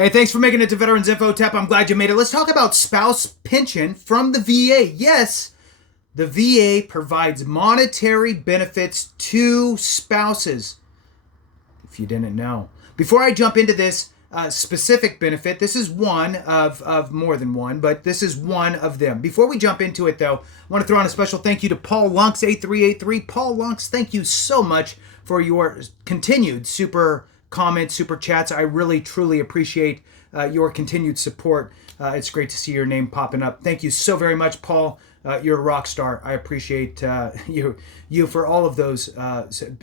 Hey, thanks for making it to Veterans Info Tap. I'm glad you made it. Let's talk about spouse pension from the VA. Yes, the VA provides monetary benefits to spouses, if you didn't know. Before I jump into this specific benefit, this is one of more than one, but this is one of them. Before we jump into it, though, I want to throw on a special thank you to Paul Lunks 8383. Paul Lunks, thank you so much for your continued super comments, super chats. I really, truly appreciate your continued support. It's great to see your name popping up. Thank you so very much, Paul. You're a rock star. I appreciate you for all of those.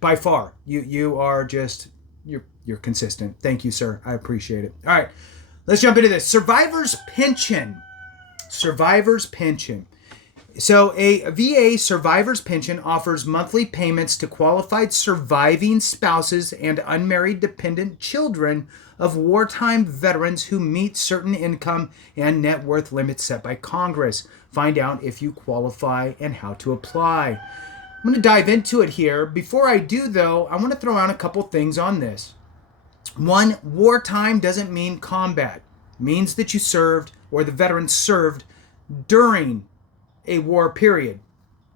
By far, you are just you're consistent. Thank you, sir. I appreciate it. All right, let's jump into this. Survivor's pension. Survivor's pension. So a VA survivor's pension offers monthly payments to qualified surviving spouses and unmarried dependent children of wartime veterans who meet certain income and net worth limits set by Congress. Find out if you qualify and how to apply. I'm going to dive into it here. Before I do, though, I want to throw out a couple things on this. One, wartime doesn't mean combat. It means that you served or the veteran served during a war period.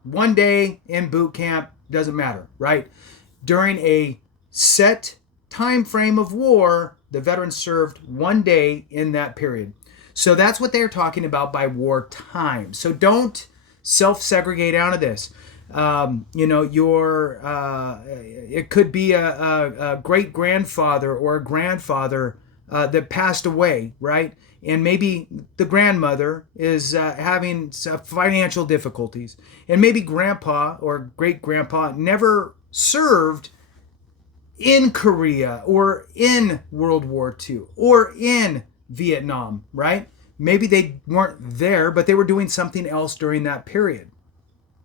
One day in boot camp, doesn't matter, right? During a set time frame of war, the veteran served one day in that period. So that's what they're talking about by wartime. So don't self-segregate out of this. It could be a great-grandfather or a grandfather that passed away, right? And maybe the grandmother is having financial difficulties. And maybe grandpa or great-grandpa never served in Korea or in World War II or in Vietnam, right? Maybe they weren't there, but they were doing something else during that period.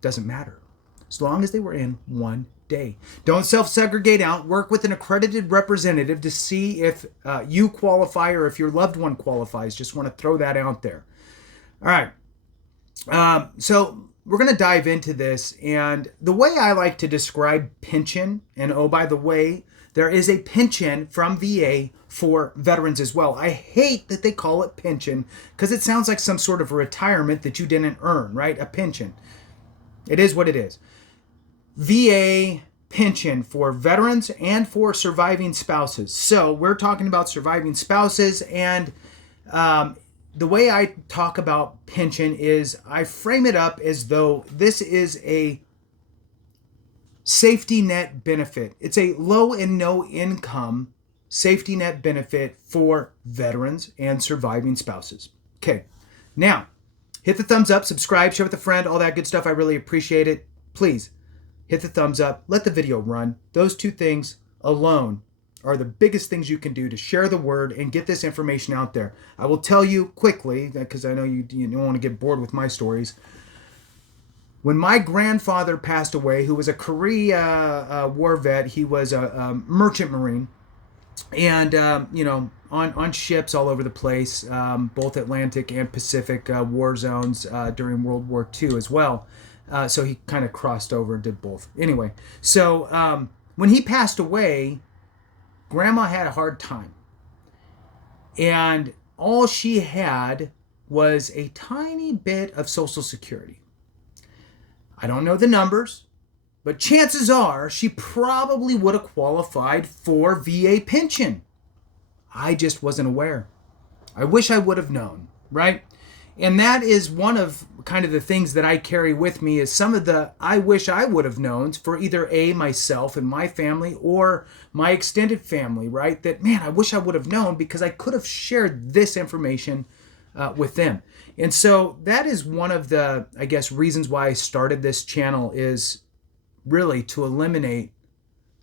Doesn't matter. As long as they were in one day. Don't self-segregate out. Work with an accredited representative to see if you qualify or if your loved one qualifies. Just want to throw that out there. All right. So we're going to dive into this. And the way I like to describe pension, and oh, by the way, there is a pension from VA for veterans as well. I hate that they call it pension because it sounds like some sort of a retirement that you didn't earn, right? A pension. It is what it is. VA pension for veterans and for surviving spouses. So we're talking about surviving spouses, and the way I talk about pension is I frame it up as though this is a safety net benefit. It's a low and no income safety net benefit for veterans and surviving spouses. Okay, now hit the thumbs up, subscribe, share with a friend, all that good stuff. I really appreciate it. Please hit the thumbs up, let the video run. Those two things alone are the biggest things you can do to share the word and get this information out there. I will tell you quickly, because I know you don't want to get bored with my stories. When my grandfather passed away, who was a Korea war vet, he was a merchant marine, and on ships all over the place, both Atlantic and Pacific war zones during World War II as well. So he kind of crossed over and did both. Anyway, so when he passed away, Grandma had a hard time. And all she had was a tiny bit of Social Security. I don't know the numbers, but chances are she probably would have qualified for VA pension. I just wasn't aware. I wish I would have known, right? And that is one of kind of the things that I carry with me is some of the I wish I would have known for either myself and my family or my extended family, right? That, man, I wish I would have known because I could have shared this information with them. And so that is one of the, I guess, reasons why I started this channel is really to eliminate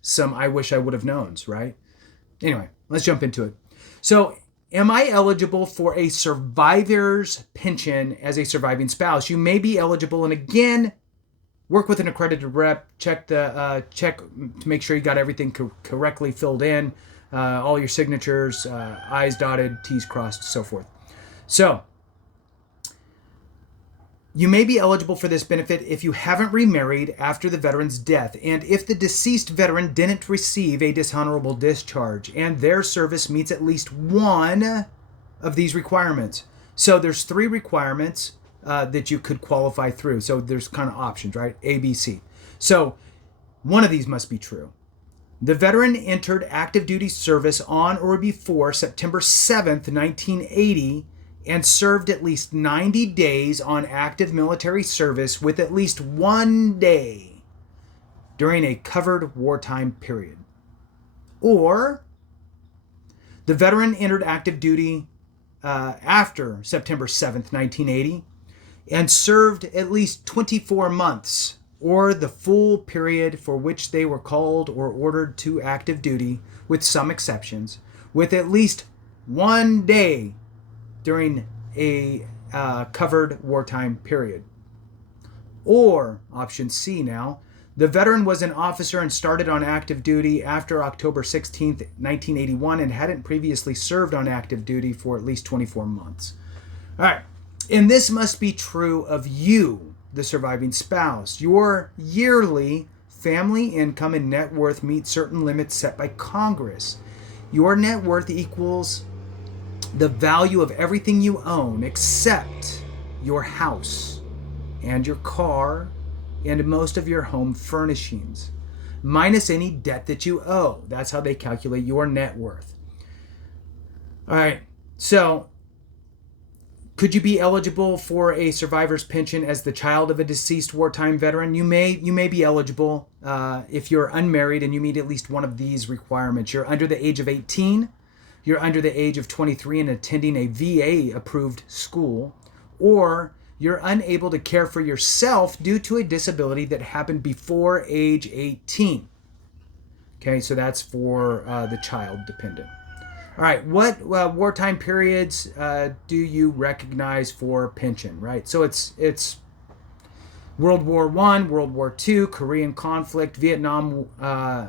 some I wish I would have knowns, right? Anyway, let's jump into it. So, am I eligible for a survivor's pension as a surviving spouse? You may be eligible, and again, work with an accredited rep. Check to make sure you got everything correctly filled in, all your signatures, I's dotted, T's crossed, so forth. So, You may be eligible for this benefit if you haven't remarried after the veteran's death and if the deceased veteran didn't receive a dishonorable discharge and their service meets at least one of these requirements. So there's 3 requirements that you could qualify through. So there's kind of options, right? A, B, C. So one of these must be true. The veteran entered active duty service on or before September 7th, 1980, and served at least 90 days on active military service with at least 1 day during a covered wartime period. Or the veteran entered active duty after September 7th, 1980, and served at least 24 months or the full period for which they were called or ordered to active duty, with some exceptions, with at least 1 day during a covered wartime period. Or, option C now, the veteran was an officer and started on active duty after October 16th, 1981 and hadn't previously served on active duty for at least 24 months. All right, and this must be true of you, the surviving spouse. Your yearly family income and net worth meet certain limits set by Congress. Your net worth equals the value of everything you own except your house and your car and most of your home furnishings, minus any debt that you owe. That's how they calculate your net worth. All right, so could you be eligible for a survivor's pension as the child of a deceased wartime veteran? You may be eligible if you're unmarried and you meet at least one of these requirements. You're under the age of 18, you're under the age of 23 and attending a VA-approved school, or you're unable to care for yourself due to a disability that happened before age 18. Okay, so that's for the child dependent. All right, what wartime periods do you recognize for pension, right? So it's World War I, World War II, Korean conflict, Vietnam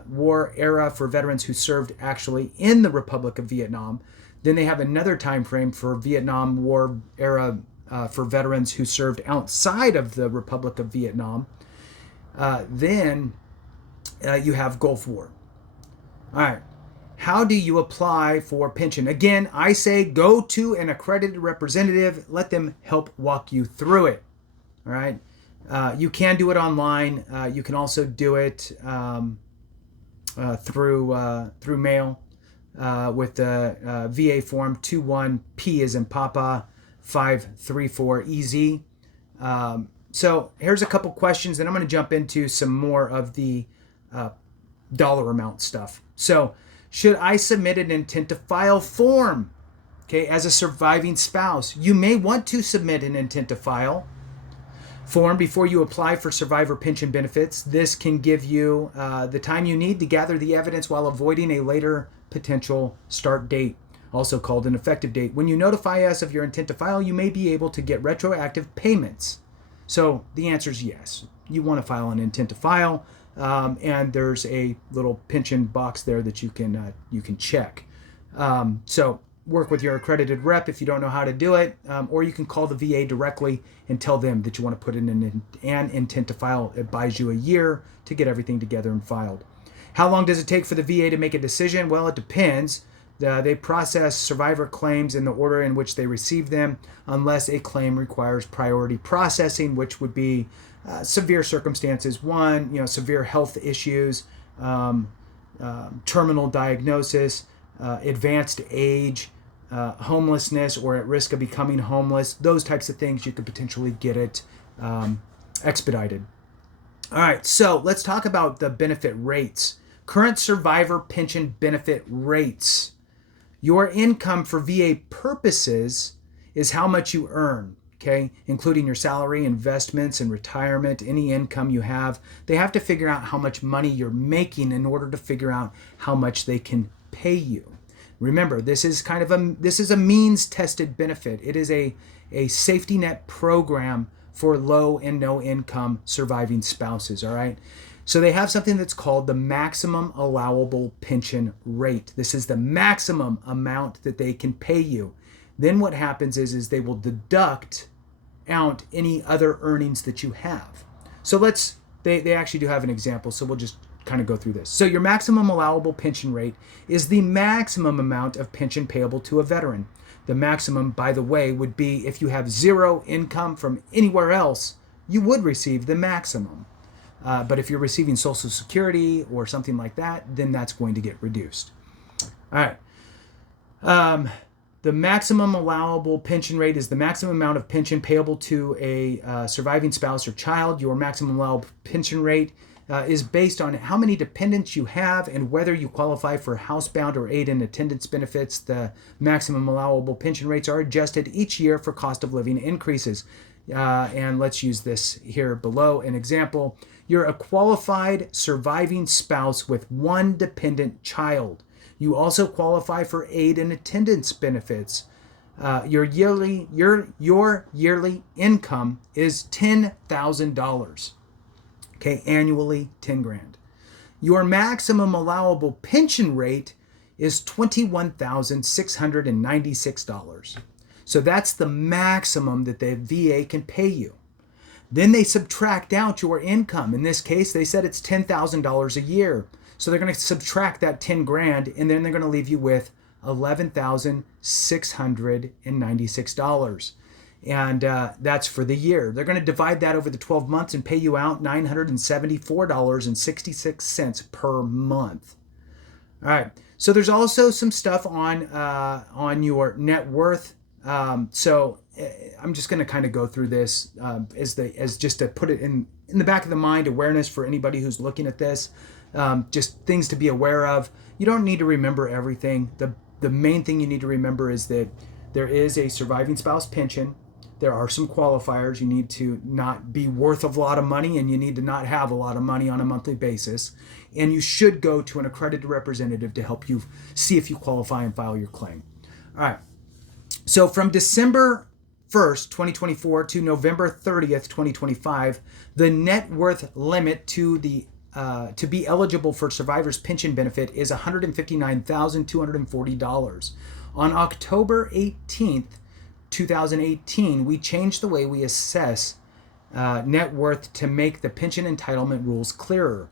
War era for veterans who served actually in the Republic of Vietnam. Then they have another time frame for Vietnam War era for veterans who served outside of the Republic of Vietnam. Then you have Gulf War. All right. How do you apply for pension? Again, I say go to an accredited representative. Let them help walk you through it. All right. You can do it online. You can also do it through mail with the VA form 21P as in Papa 534EZ. So here's a couple questions, and I'm going to jump into some more of the dollar amount stuff. So, should I submit an intent to file form? Okay, as a surviving spouse, you may want to submit an intent to file form before you apply for survivor pension benefits. This can give you the time you need to gather the evidence while avoiding a later potential start date, also called an effective date. When you notify us of your intent to file, you may be able to get retroactive payments. So the answer is yes. You want to file an intent to file. And there's a little pension box there that you can check. So work with your accredited rep if you don't know how to do it, or you can call the VA directly and tell them that you want to put in an intent to file. It buys you a year to get everything together and filed. How long does it take for the VA to make a decision? Well, it depends. They process survivor claims in the order in which they receive them, unless a claim requires priority processing, which would be severe circumstances. One, severe health issues, terminal diagnosis, advanced age, homelessness, or at risk of becoming homeless. Those types of things, you could potentially get it expedited. All right, so let's talk about the benefit rates. Current survivor pension benefit rates. Your income for VA purposes is how much you earn. Okay, including your salary, investments, and retirement, any income you have. They have to figure out how much money you're making in order to figure out how much they can pay you. Remember, this is a means-tested benefit. It is a safety net program for low and no income surviving spouses. All right. So they have something that's called the maximum allowable pension rate. This is the maximum amount that they can pay you. Then what happens is they will deduct out any other earnings that you have. So they actually do have an example, so we'll just kind of go through this. So your maximum allowable pension rate is the maximum amount of pension payable to a veteran. The maximum, by the way, would be if you have zero income from anywhere else, you would receive the maximum. But if you're receiving Social Security or something like that, then that's going to get reduced. All right. The maximum allowable pension rate is the maximum amount of pension payable to a surviving spouse or child. Your maximum allowable pension rate is based on how many dependents you have and whether you qualify for housebound or aid and attendance benefits. The maximum allowable pension rates are adjusted each year for cost of living increases. And let's use this here below. An example, you're a qualified surviving spouse with one dependent child. You also qualify for aid and attendance benefits. Your yearly income is $10,000. Okay, annually, 10 grand. Your maximum allowable pension rate is $21,696. So that's the maximum that the VA can pay you. Then they subtract out your income. In this case, they said it's $10,000 a year. So they're going to subtract that 10 grand, and then they're going to leave you with $11,696. And that's for the year. They're going to divide that over the 12 months and pay you out $974.66 per month. All right. So there's also some stuff on your net worth. So I'm just going to kind of go through this as just to put it in the back of the mind, awareness for anybody who's looking at this. Just things to be aware of. You don't need to remember everything. The main thing you need to remember is that there is a surviving spouse pension. There are some qualifiers. You need to not be worth a lot of money, and you need to not have a lot of money on a monthly basis. And you should go to an accredited representative to help you see if you qualify and file your claim. All right. So from December 1st, 2024 to November 30th, 2025, the net worth limit to be eligible for survivor's pension benefit is $159,240. On October 18th, 2018, we changed the way we assess net worth to make the pension entitlement rules clearer.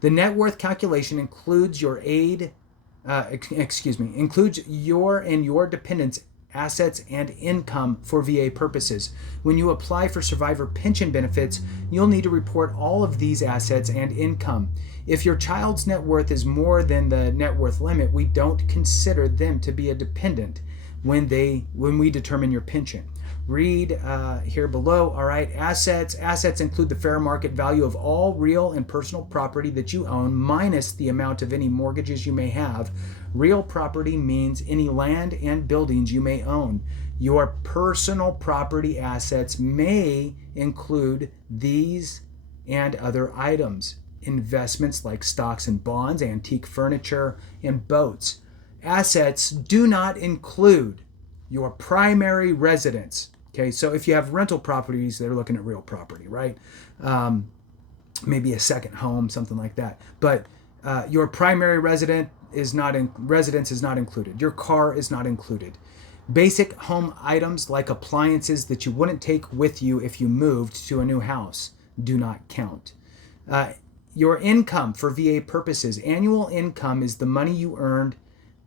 The net worth calculation includes includes your and your dependents' assets and income for VA purposes. When you apply for survivor pension benefits, you'll need to report all of these assets and income. If your child's net worth is more than the net worth limit, we don't consider them to be a dependent when we determine your pension. Read here below. All right, assets include the fair market value of all real and personal property that you own minus the amount of any mortgages you may have. Real property means any land and buildings you may own. Your personal property assets may include these and other items: investments like stocks and bonds, antique furniture, and boats. Assets do not include your primary residence. Okay, so if you have rental properties, they're looking at real property, right? Maybe a second home, something like that. But your primary residence is not included. Your car is not included. Basic home items like appliances that you wouldn't take with you if you moved to a new house do not count. Your income for VA purposes. Annual income is the money you earned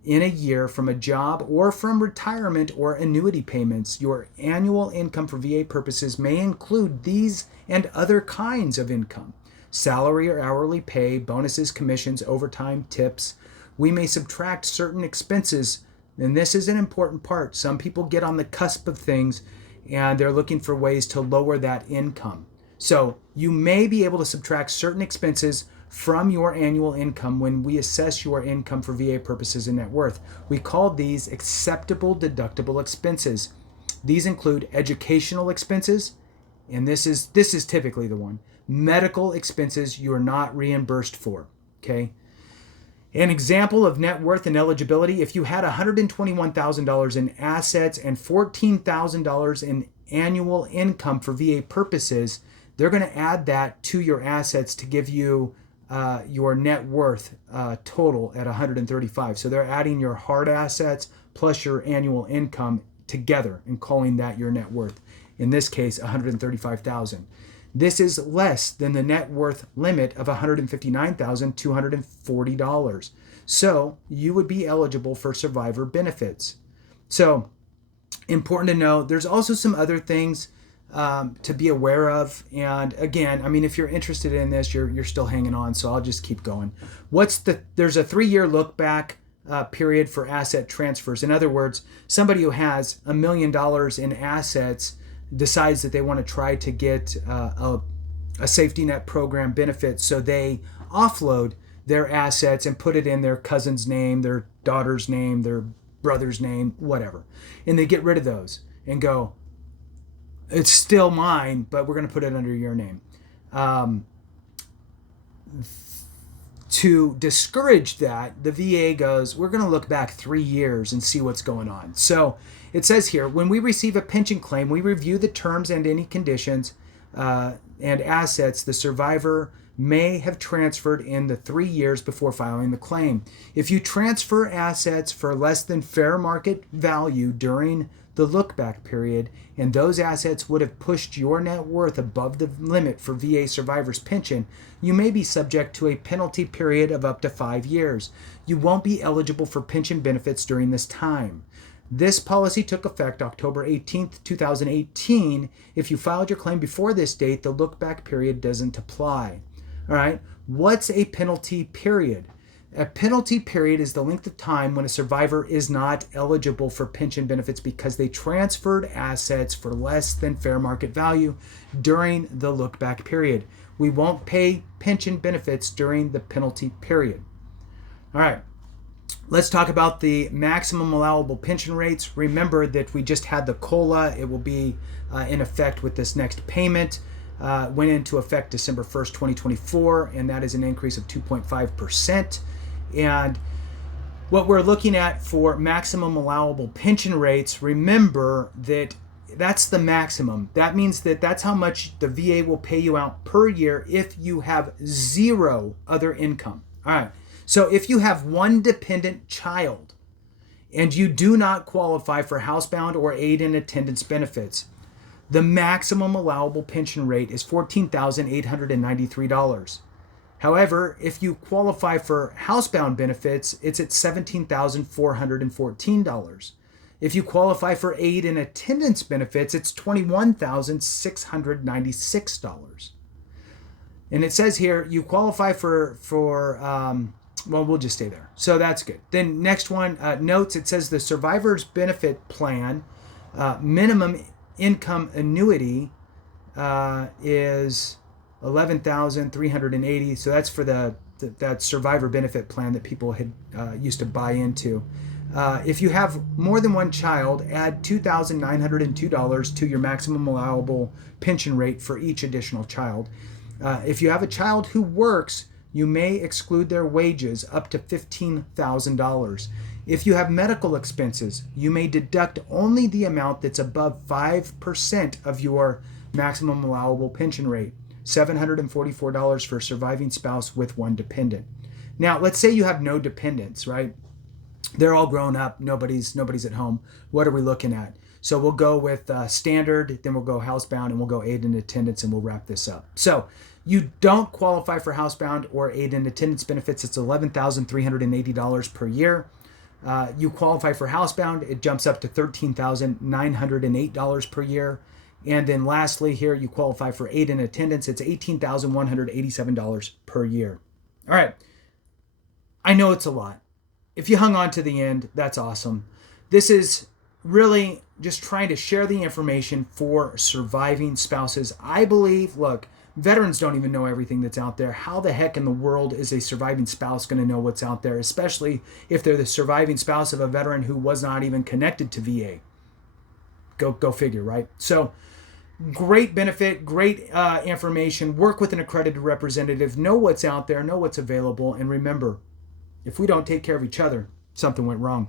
in a year from a job or from retirement or annuity payments. Your annual income for VA purposes may include these and other kinds of income: salary or hourly pay, bonuses, commissions, overtime, tips. We may subtract certain expenses, and this is an important part. Some people get on the cusp of things and they're looking for ways to lower that income. So you may be able to subtract certain expenses from your annual income when we assess your income for VA purposes and net worth. We call these acceptable deductible expenses. These include educational expenses, and this is typically the one. Medical expenses you are not reimbursed for. Okay. An example of net worth and eligibility: if you had $121,000 in assets and $14,000 in annual income for VA purposes, they're going to add that to your assets to give you your net worth total at 135. So they're adding your hard assets plus your annual income together and calling that your net worth. in this case $135,000. This is less than the net worth limit of $159,240. So you would be eligible for survivor benefits. So important to know. There's also some other things to be aware of. And again, I mean, if you're interested in this, you're still hanging on, so I'll just keep going. There's a 3-year look back period for asset transfers. In other words, somebody who has $1 million in assets decides that they want to try to get a safety net program benefit, so they offload their assets and put it in their cousin's name, their daughter's name, their brother's name, whatever. And they get rid of those and go, it's still mine, but we're going to put it under your name. To discourage that, the VA goes, we're going to look back 3 years and see what's going on. So it says here, when we receive a pension claim, we review the terms and any conditions and assets the survivor may have transferred in the 3 years before filing the claim. If you transfer assets for less than fair market value during the look-back period, and those assets would have pushed your net worth above the limit for VA survivor's pension, you may be subject to a penalty period of up to 5 years. You won't be eligible for pension benefits during this time. This policy took effect October 18th, 2018. If you filed your claim before this date, the look-back period doesn't apply. All right, what's a penalty period? A penalty period is the length of time when a survivor is not eligible for pension benefits because they transferred assets for less than fair market value during the look-back period. We won't pay pension benefits during the penalty period. All right, let's talk about the maximum allowable pension rates. Remember that we just had the COLA. It will be in effect with this next payment. Went into effect December 1st, 2024, and that is an increase of 2.5%. And what we're looking at for maximum allowable pension rates, remember that that's the maximum. That means that that's how much the VA will pay you out per year if you have zero other income. All right. So if you have one dependent child and you do not qualify for housebound or aid and attendance benefits, the maximum allowable pension rate is $14,893. However, if you qualify for housebound benefits, it's at $17,414. If you qualify for aid and attendance benefits, it's $21,696. And it says here, you qualify for well, we'll just stay there. So that's good. Then next one, notes, it says the survivor's benefit plan, minimum income annuity is $11,380. So that's for that survivor benefit plan that people had used to buy into. If you have more than one child, add $2,902 to your maximum allowable pension rate for each additional child. If you have a child who works, you may exclude their wages up to $15,000. If you have medical expenses, you may deduct only the amount that's above 5% of your maximum allowable pension rate. $744 for a surviving spouse with one dependent. Now, let's say you have no dependents, right? They're all grown up. Nobody's at home. What are we looking at? So we'll go with standard, then we'll go housebound, and we'll go aid and attendance, and we'll wrap this up. So you don't qualify for housebound or aid and attendance benefits. It's $11,380 per year. You qualify for housebound, it jumps up to $13,908 per year. And then lastly here, you qualify for aid and attendance. It's $18,187 per year. All right. I know it's a lot. If you hung on to the end, that's awesome. This is really just trying to share the information for surviving spouses. I believe, look, veterans don't even know everything that's out there. How the heck in the world is a surviving spouse going to know what's out there, especially if they're the surviving spouse of a veteran who was not even connected to VA? Go figure, right? So great benefit, great information. Work with an accredited representative. Know what's out there, know what's available. And remember, if we don't take care of each other, something went wrong.